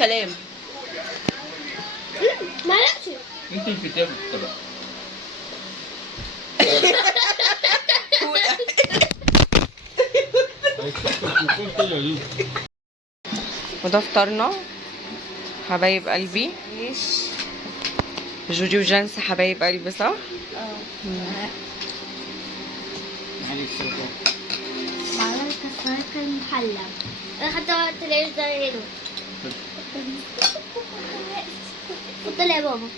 كلام. معلش انت الكتاب الطبق. وده فطرنا حبايب قلبي. جودي وجانس حبايب قلبي صح؟ معانا الكسرات المحلى. انا خدت وقت العيش ده هنا. اتفضل يا بابا.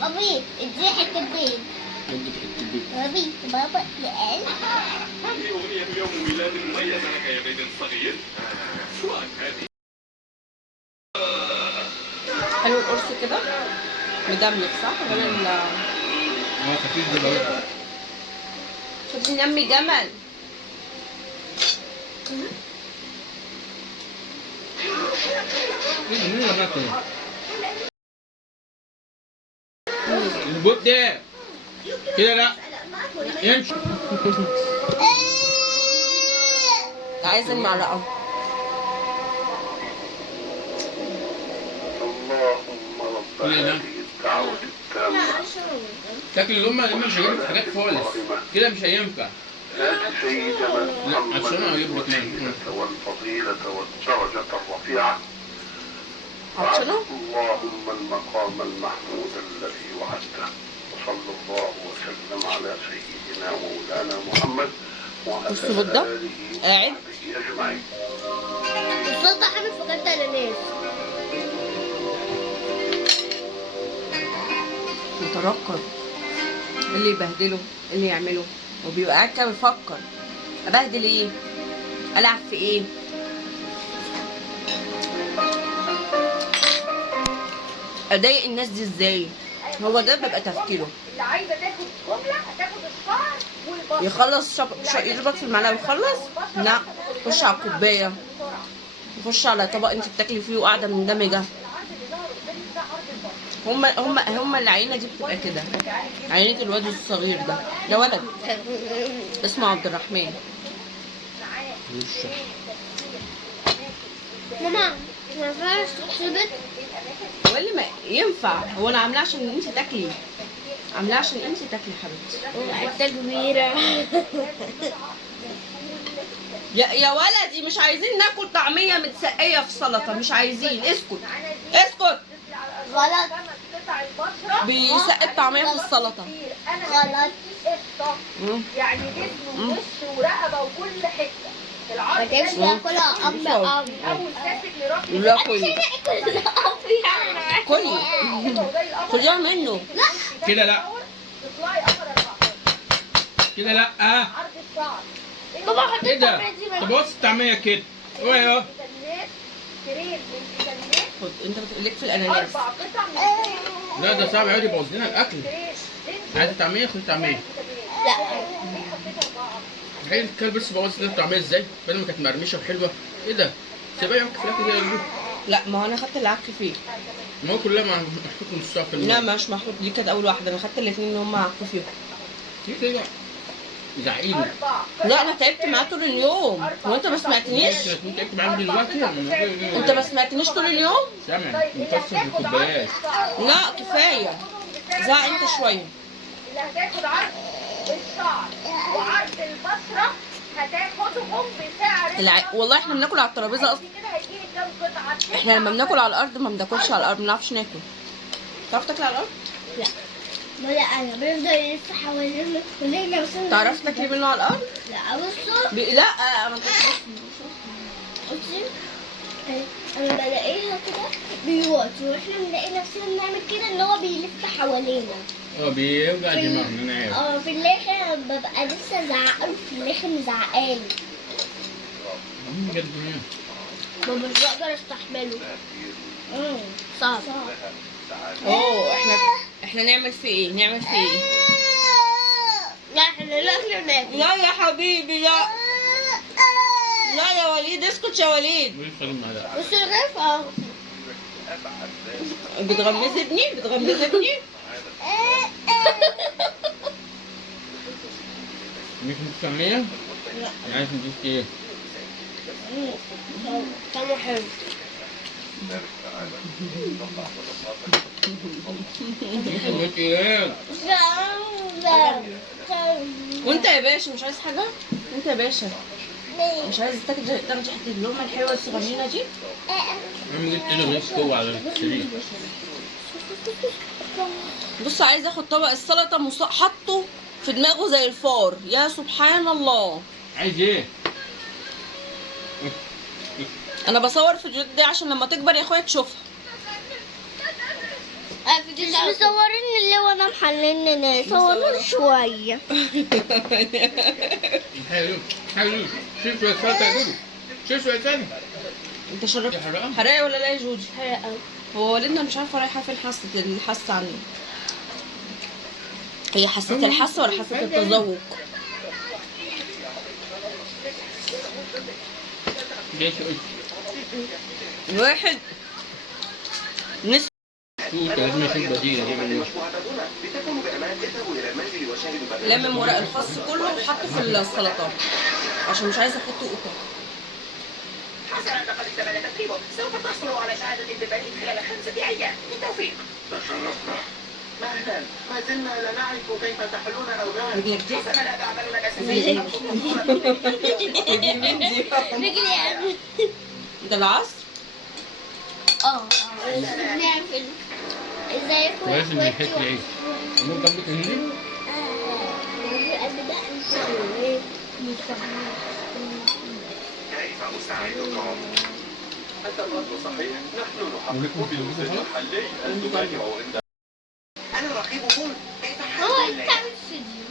بابي اديني حته بيض. بابي بابا يا هذه أغنية يوم ميلاد مميزة لك يا بيت صغير. سواء هذه حلو القرص كده مدمج صح؟ غير ال خفيف دلوقتي. شوفي نمي جمل. مين اللي باكل؟ البوت ده كده لا يمشي. عايز المعلقة. كل ده تاكل الأمة مش هيجيب حاجات خالص كده مش هينفع. سيدنا لا عشان انا اجيب لك والفضيلة والدرجة الرفيعة. عطشانة؟ اللهم المقام المحمود الذي وعدته. وصلى الله وسلم على سيدنا مولانا محمد وعلى بص بودة آله قاعد وصحبه أجمعين. الصوت ده حامل فكرت اناناس. مترقب. اللي يبهدله اللي يعمله وبيبقى قاعد كده بيفكر ابهدل ايه؟ العب في ايه؟ اضايق الناس دي ازاي؟ هو ده بيبقى تفكيره. اللي عايزه تاخد جمله هتاخد الشعر والبصل. يخلص يشرب في المعلقه ويخلص؟ لا، يخش على الكوبايه، يخش على طبق انت بتاكلي فيه وقاعده مندمجه. هما العينه دي بتبقى كده. عينه الواد الصغير ده ولد اسمه عبد الرحمن. ماما ما ينفعش تسيبك. هو اللي ما ينفع. هو انا عاملاه عشان انت تاكلي، عاملاه عشان انت تاكلي حبيبتي. حته كبيره. يا ولدي مش عايزين ناكل طعميه متسقيه في سلطه، مش عايزين. اسكت اسكت. غلط بيسقي الطعميه في السلطه. غلط. يعني جسم ووش ورقبه وكل حته. ما العرض تمشي تاكلها اب اب. اول كاسك لربي لا كلي كلي القمر. كليها منه. كده لا تطلعي قمر 14 كده لا عرض الشعر. بابا حط ايه ده؟ الطعمية دي طب بص الطعمية كده ايوه فيتامينات كريم من فيتامينات خد انت بتقلك في الاناناس. 4 قطع من الكريم. لا ده صعب يقعد يبوظ لنا الاكل. عايز طعمية خد طعمية. لا تخيل الكلب بس بوظ لنا الطعمية ازاي؟ بدل ما كانت مرمشة وحلوة. ايه ده؟ سيبها يعك في الاكل كده. لا ما هو انا خدت العك فيه. ما هو كلها محطوط نصها في لا مش محطوط. دي كانت اول واحده. انا خدت الاثنين اللي هم عكوا فيهم. دي كده زعيم. لا انا تعبت معاه طول اليوم. هو انت ما سمعتنيش؟ انت اكتب معاهم دلوقتي انت ما سمعتنيش طول اليوم؟ سامع مكسر في الكوبايات. لا كفايه. زعق انت شويه. اللي هتاخد عرض الشعر وعرض البشره هتاخدهم بسعر والله احنا بناكل على الترابيزه اصلا. كده هيجيلك كام قطعه. احنا لما بناكل على الارض ما بناكلش على الارض، ما بنعرفش ناكل. تعرف تاكل على الارض؟ لا انا بنفضل نلف حوالين وليه وصلنا. تعرف تاكلي منه على الارض؟ لا بصوا لا ما بصي انا بلاقيها كده بيوطي واحنا بنلاقي نفسنا بنعمل كده ان هو بيلف حوالينا. بيوجع دماغنا انا عارف. في الاخر ببقى لسه زعقله في الاخر مزعقالي. بجد ما مش بقدر استحمله. صعب. احنا نعمل فيه ايه؟ نعمل فيه ايه؟ لا احنا الاكل ناكل. لا يا حبيبي لا. لا يا وليد اسكت يا وليد. بص الرغيف اهو. بتغمزي ابني؟ بتغمزي ابني؟ مش مستعمية؟ لا عايز نديك ايه؟ طعمه حلو. ذلك تعالى نضع بساطة قلت ايه؟ وانت يا باشا مش عايز حاجه؟ انت يا باشا مش عايز تاخدي حته اللقمه الحلوه الصغنينه دي؟ انا جبت له غير قوة على السرير. بص عايز اخد طبق السلطه حطه في دماغه زي الفار، يا سبحان الله. عايز ايه؟ انا بصور في الفيديو دي عشان لما تكبر يا اخويا تشوفها. مش مصورين اللي هو انا محللنا صورنا شويه. حلو حلو. شيل شوية سلطة يا جوجو. شيل شوية تاني. انت شربت يا حرام. حراقه ولا لا يا جوجي؟ هو والدنا مش عارفه رايحه فين الحاسه عنه. هي حاسه الحاسه ولا حاسه التذوق؟ ليش قلت؟ الواحد نص لازم اشيل بديلة دي من لمم ورق الخس كله وحطه في السلطات عشان مش عايزه احطه قطع. حسنا لقد اكتمل تدريبه. سوف تحصل على شهادة الدبلوم خلال 5 أيام. بالتوفيق. تشرفنا. مهلا. ما زلنا لا نعرف كيف تحلون الأوغاد. رجلك دي؟ حسنا لا تعملون الأساسية. رجلي يعني. ده العصر؟ نعمل ازيكم يا كويس ان اخواتي يحس العيش. ممكن جنبك هندي؟ كيف أساعدكم؟ التفاضل صحيح. نحن نحقق في الوزن المحلي الزبادي وعند أنا رقيبكم. كيف هو حالكم؟ انت بتعمل فيديو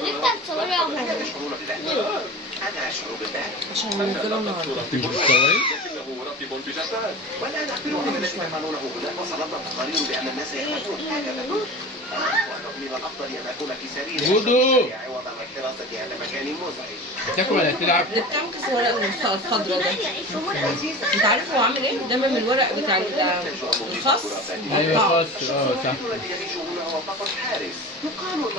وليه بتصوري يا أنا ماما؟ أشعر بذلك. أنا أشعر بذلك. عشان ننزله النهارده. مش مستوعب؟ لكنه مرتب بجسد. والآن أخبركم الذي تفعلونه هنا. وصلت تقارير بأن الناس يخرجون هكذا. وأنه من الأفضل أن أكون في سريري جودو. عوض عن الحراسة على مكان مزعج. تاكل ولا تلعب؟ ده بتاع كيس الورق الخضرا ده. انت عارف هو عامل ايه؟ ده من الورق بتاع الخس. ايوه خلاص. صح. الذي يعيش هنا هو فقط حارس. يقال